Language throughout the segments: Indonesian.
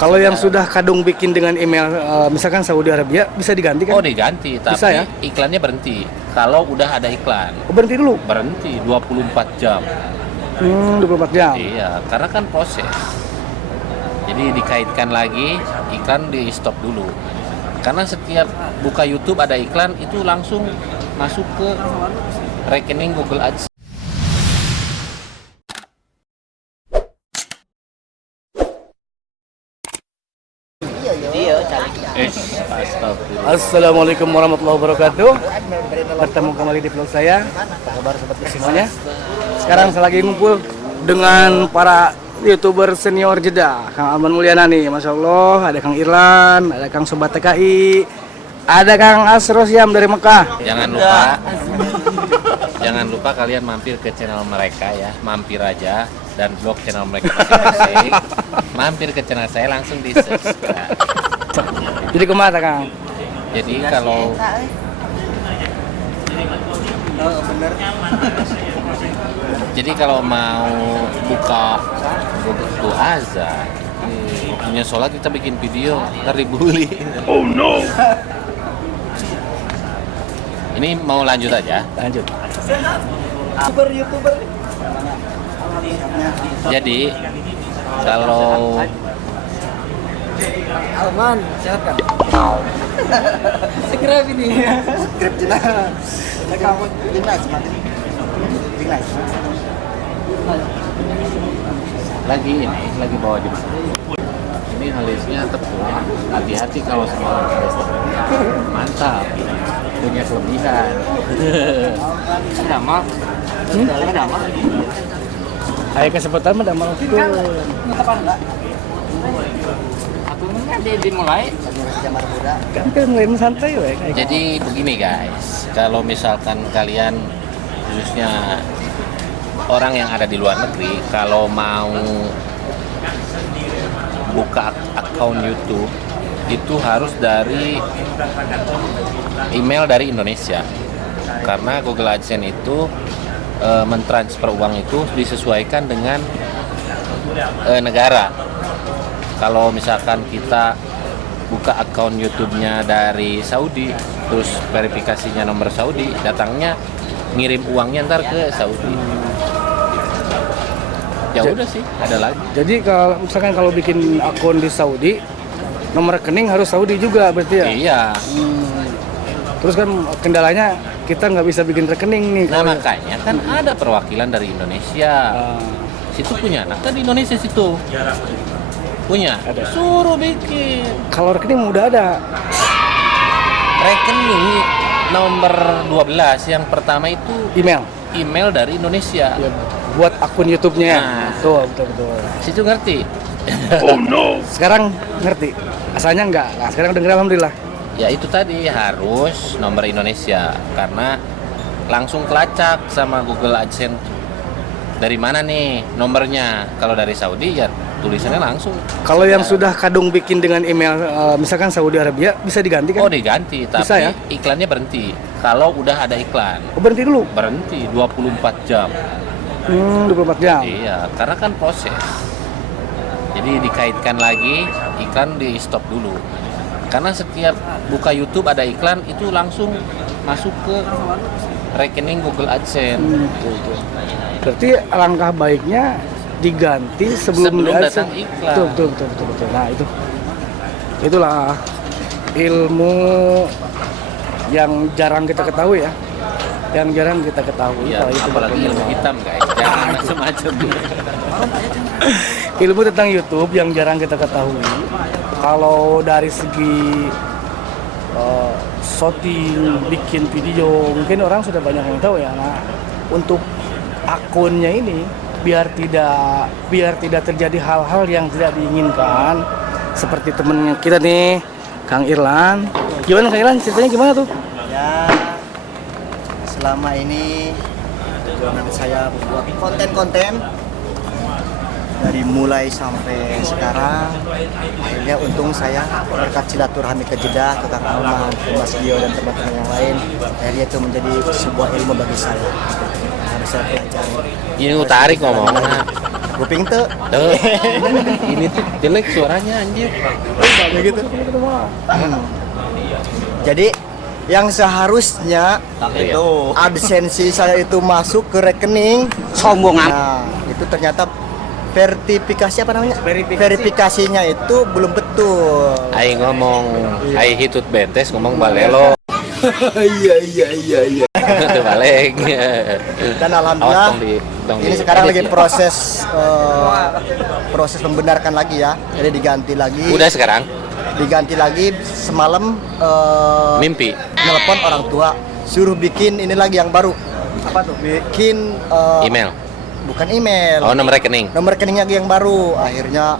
Kalau yang sudah kadung bikin dengan email, misalkan Saudi Arabia, bisa diganti kan? Oh, diganti, tapi Bisa, ya? iklannya berhenti. Kalau udah ada iklan, Oh, berhenti dulu? berhenti 24 jam. 24 jam? Iya, karena kan proses. Jadi dikaitkan lagi, iklan di stop dulu. Karena setiap buka YouTube ada iklan, itu langsung masuk ke rekening Google Ads. Assalamualaikum warahmatullahi wabarakatuh. Bertemu kembali di vlog saya. Apa kabar sobat semuanya? Sekarang saya lagi ngumpul dengan para YouTuber senior Jeddah. Kang Alman Mulyana nih, Masya Allah. Ada Kang Irlan, ada Kang Sobat TKI, ada Kang Asrosiam dari Mekah. Jangan lupa kalian mampir ke channel mereka ya, mampir aja dan blog channel mereka masing-masing. Mampir ke channel saya langsung di subscribe. Jadi kemana Kang? Jadi kalau mau buka Google azan, waktunya sholat kita bikin video, ntar dibully. Oh no. Ini mau lanjut aja. Lanjut. YouTuber. Jadi kalau Alman, sehat kan? Skrip ini. Skrip jelas. Kamu jelas semakin jelas. lagi bawa di ini halisnya tepung. Hati-hati kalau sama orang Kristen. Mantap, punya kelebihan. Ada mal? Ada mal? Ayo kesempatan mah mau tuh. Kapan enggak? Aturannya dimulai. Kan lain santai we. Jadi begini guys, kalau misalkan kalian khususnya orang yang ada di luar negeri, kalau mau buka akun YouTube itu harus dari email dari Indonesia, karena Google AdSense itu mentransfer uang itu disesuaikan dengan negara. Kalau misalkan kita buka akun YouTube-nya dari Saudi, terus verifikasinya nomor Saudi, datangnya ngirim uangnya ntar ke Saudi. Ya udah sih, ada lagi. Jadi kalau misalkan kalau bikin akun di Saudi, nomor rekening harus Saudi juga berarti ya? Iya. Terus kan kendalanya kita nggak bisa bikin rekening nih. Nah makanya kan ada perwakilan dari Indonesia. Situ punya anak kan di Indonesia situ. Punya. Ada. Suruh bikin. Kalau rekening udah ada. Rekening nomor 12 yang pertama itu email dari Indonesia. Ya, buat akun YouTube-nya. Nah. Betul. Situ ngerti. Oh no. Sekarang ngerti. Asalnya enggak. Nah, sekarang udah ngerti, alhamdulillah. Ya itu tadi harus nomor Indonesia, karena langsung kelacak sama Google AdSense. Dari mana nih nomornya? Kalau dari Saudi ya tulisannya langsung. Kalau yang sudah kadung bikin dengan email, misalkan Saudi Arabia, bisa diganti kan? Oh, diganti, tapi bisa, ya? iklannya berhenti. Kalau udah ada iklan, Oh, berhenti dulu? berhenti 24 jam. 24 jam? Iya, karena kan proses. Jadi dikaitkan lagi, iklan di stop dulu. Karena setiap buka YouTube ada iklan, itu langsung masuk ke rekening Google AdSense. Betul. Berarti alangkah baiknya diganti sebelum datang iklan. Betul. Nah itulah ilmu yang jarang kita ketahui ya. Yang jarang kita ketahui. Ya, apalagi ilmu hitam guys. Jangan macam-macam. Ilmu tentang YouTube yang jarang kita ketahui. Kalau dari segi shooting, bikin video, mungkin orang sudah banyak yang tahu ya. Nah, untuk akunnya ini biar tidak terjadi hal-hal yang tidak diinginkan, seperti temennya kita nih, Kang Irlan. Gimana Kang Irlan, ceritanya gimana tuh? Ya, selama ini perjuangan saya membuat konten-konten dari mulai sampai sekarang, akhirnya untung saya berkat silaturahmi ke Jeddah, ke Kang Alman, ke Mas Gio dan teman-teman yang lain, akhirnya itu menjadi sebuah ilmu bagi saya. Harus saya pelajari. Ini tarik ngomongnya. Kuping tuh. Ini tuh Jelek suaranya anjir. Gitu. Jadi yang seharusnya Itu absensi saya itu masuk ke rekening Sombong amat. nah itu ternyata verifikasi apa namanya verifikasinya itu belum betul. ai ngomong, ai hitut betes ngomong balelo. Iya. Itu balik. Dan Awas alhamdulillah tong ini di sekarang edit lagi ya. proses membenarkan lagi ya, jadi diganti lagi. Udah sekarang Diganti lagi semalam mimpi. nelpon orang tua suruh bikin ini lagi yang baru. Apa tuh? Bikin Email. bukan email. Oh, nomor rekening. Nomor rekeningnya lagi yang baru. Akhirnya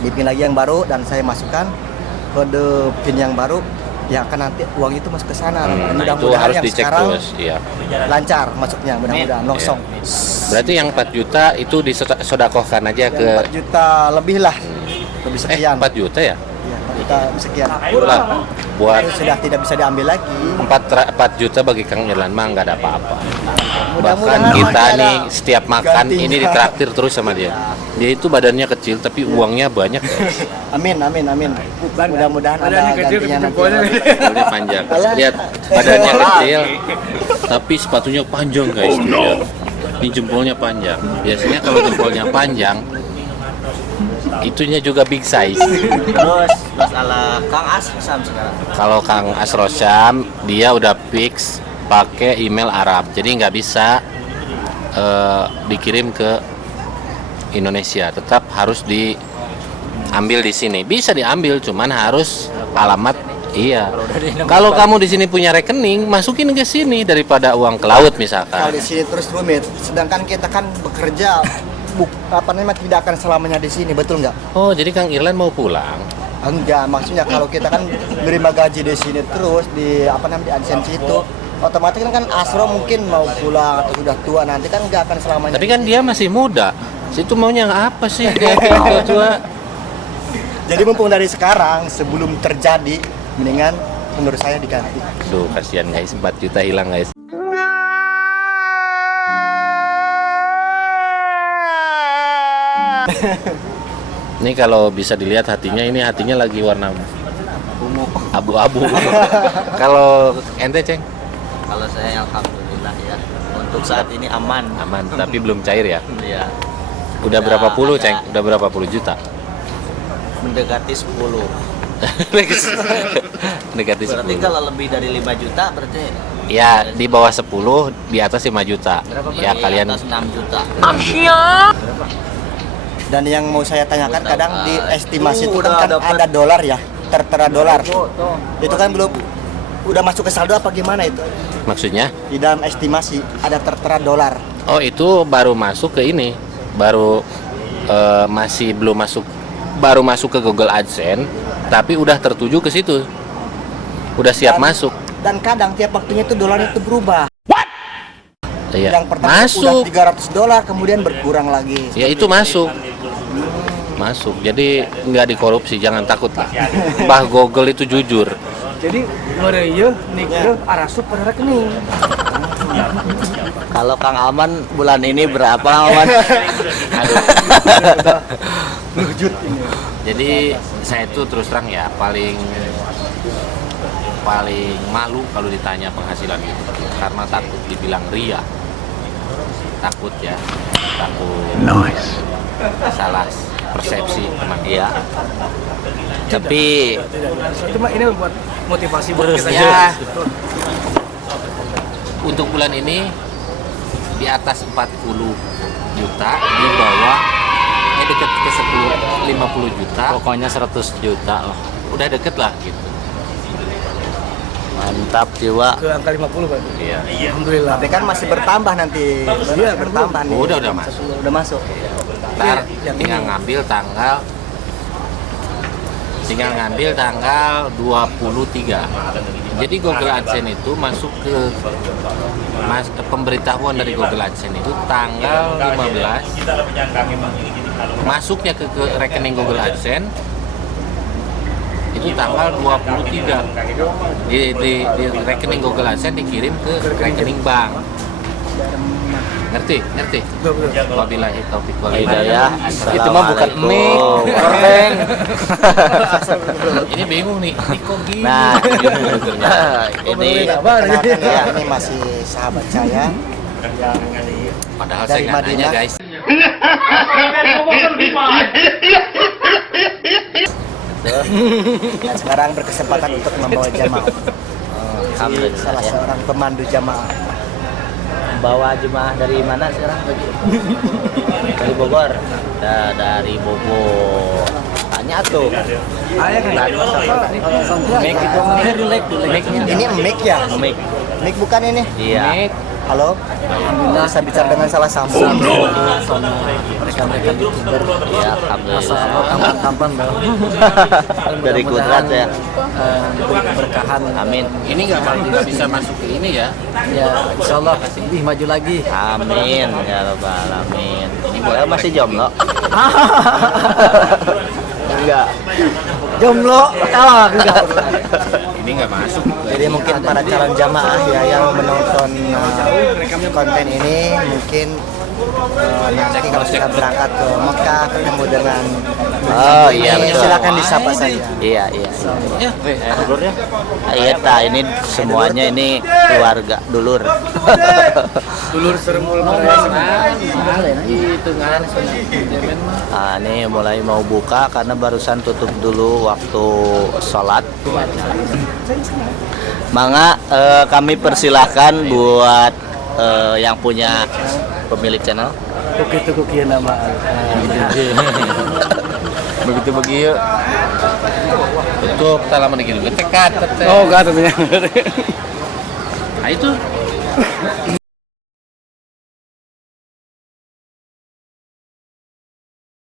bikin lagi yang baru dan saya masukkan kode PIN yang baru. Ya kan nanti uang itu masuk ke sana. Dan Nah, itu mudah-mudahan harus yang dicek sekarang terus, iya. lancar masuknya, mudah-mudahan longsong. Berarti yang 4 juta itu disodakohkan aja Yang ke 4 juta lebih lah. Lebih sekian. 4 juta ya? Ya, 4 juta sekian. Lah, buat Itu sudah tidak bisa diambil lagi. 4 juta bagi Kang Irlan mah nggak ada apa-apa. Bahkan Mudah-mudahan kita ada nih setiap makan gantinya. ini ditraktir terus sama dia. Dia itu badannya kecil tapi uangnya banyak. Amin. Mudah-mudahan ada Badannya kecil, gantinya nanti. jempolnya. Badannya panjang. Lihat badannya kecil tapi sepatunya panjang guys. Tuh, lihat. Ini jempolnya panjang. Biasanya kalau jempolnya panjang itunya juga big size. Terus masalah Kang As Sam sekarang. Kalau Kang Asrosam dia udah fix pakai email Arab, jadi nggak bisa dikirim ke Indonesia, tetap harus diambil di sini. Bisa diambil, cuman harus alamat. Iya. Kalau kamu di sini punya rekening, masukin ke sini daripada uang ke laut Kalau misalkan. di sini terus rumit, sedangkan kita kan bekerja tidak akan selamanya di sini, betul nggak? Oh, jadi Kang Irlan mau pulang? Enggak, maksudnya kalau kita kan menerima gaji di sini terus di di adsensi itu, otomatis kan Asro mungkin mau pulang atau sudah tua nanti kan nggak akan selamanya. Tapi kan dia masih muda. Situ maunya apa sih dia tua? Jadi mumpung dari sekarang sebelum terjadi, mendingan menurut saya diganti. Duh, kasihan guys, 4 juta hilang guys. Ini kalau bisa dilihat hatinya, ini hatinya lagi warna abu-abu. Kalau ente Ceng? Kalau saya alhamdulillah ya. Untuk saat ini aman. Aman, tapi belum cair ya? Ya. Udah berapa puluh ada- Ceng? Udah berapa puluh juta? Mendekati 10. Mendekati Berarti 10. kalau lebih dari 5 juta berarti Ya, di bawah 10, di atas 5 juta. Ya di kalian atas 6 juta. Dan yang mau saya tanyakan kadang di estimasi itu Udah kan dapet. ada dolar ya, tertera dolar. Itu kan belum udah masuk ke saldo apa gimana itu? maksudnya? Di dalam estimasi ada tertera dolar. Oh, itu baru masuk ke ini. Baru masih belum masuk, baru masuk ke Google AdSense, tapi udah tertuju ke situ. Udah siap Dan- masuk. Dan kadang tiap waktunya itu dolar itu berubah. Iya. Yang pertama Masuk. udah 300 dolar kemudian berkurang lagi. Ya itu masuk. Masuk. Jadi nggak dikorupsi, jangan takut lah. Bah Google itu jujur. Jadi mereka nikah arasup pada rekening. Kalau Kang Aman bulan ini berapa Aman? Wujud ini. Jadi saya itu terus terang ya paling malu kalau ditanya penghasilan gitu, karena takut dibilang ria, takut ya, takut salah persepsi teman dia. Tapi Itu mah ini buat motivasi buat kita Ya, juga. untuk bulan ini di atas 40 juta, di bawah deket ke 50 juta, pokoknya 100 juta lah. udah deket lah gitu. Mantap jiwa. Ke angka 50 Pak. Iya. Alhamdulillah. Tapi kan masih bertambah nanti. Iya, Masih bertambah nih. Oh, udah masuk. Udah masuk. Ntar yang tinggal ini. ngambil tanggal 23. Jadi Google AdSense itu masuk ke pemberitahuan dari Google AdSense itu tanggal 15. Masuknya ke rekening Google AdSense itu tanggal 23. Di rekening Google AdSense dikirim ke rekening bank. Ngerti? Wabillahi taufiq wal Hidayah. Itu mah bukan mie, Assalamualaikum. goreng. Ini bingung nih, ini kok gini? Nah, ini Kenalkan ya, ini masih sahabat saya yang Padahal dari saya nggak nanya Madinah. guys. dan sekarang berkesempatan untuk membawa jamaah. Alhamdulillah Salah ya. seorang pemandu jamaah. Bawa jemaah dari mana sekarang? Dari Bogor. Dari Bogor. Tanya tuh. Ini mic ya? Mic. Mic bukan ini? Iya. Halo? Alhamdulillah bisa bicara dengan salah sambung. Sama mereka-mereka YouTuber. Iya, alhamdulillah. Kapan-kapan loh. Dari Kudrat ya. Berkahan. Amin. Ini nggak bisa masuk ke ini ya? Ya, insya Allah lebih maju lagi. Amin ya rabbal alamin. Ini boleh masih jomblo? Enggak. Jomblo, enggak. Ini nggak masuk. Jadi mungkin para calon jamaah ya yang menonton konten ini mungkin nanti kalau sudah berangkat ke Mekah ketemu dengan Oh iya ini, betul. silakan disapa saja. Iya. Ya, Iya ini semuanya ini keluarga dulur. Dulur seremul itu kan. Nah, ini mulai mau buka karena barusan tutup dulu waktu sholat. Mangga kami persilahkan buat yang punya pemilik channel. Begitu kukian nama. Begitu begitu. Tutup talaman gitu. Tekat. Oh, enggak tentunya. Nah itu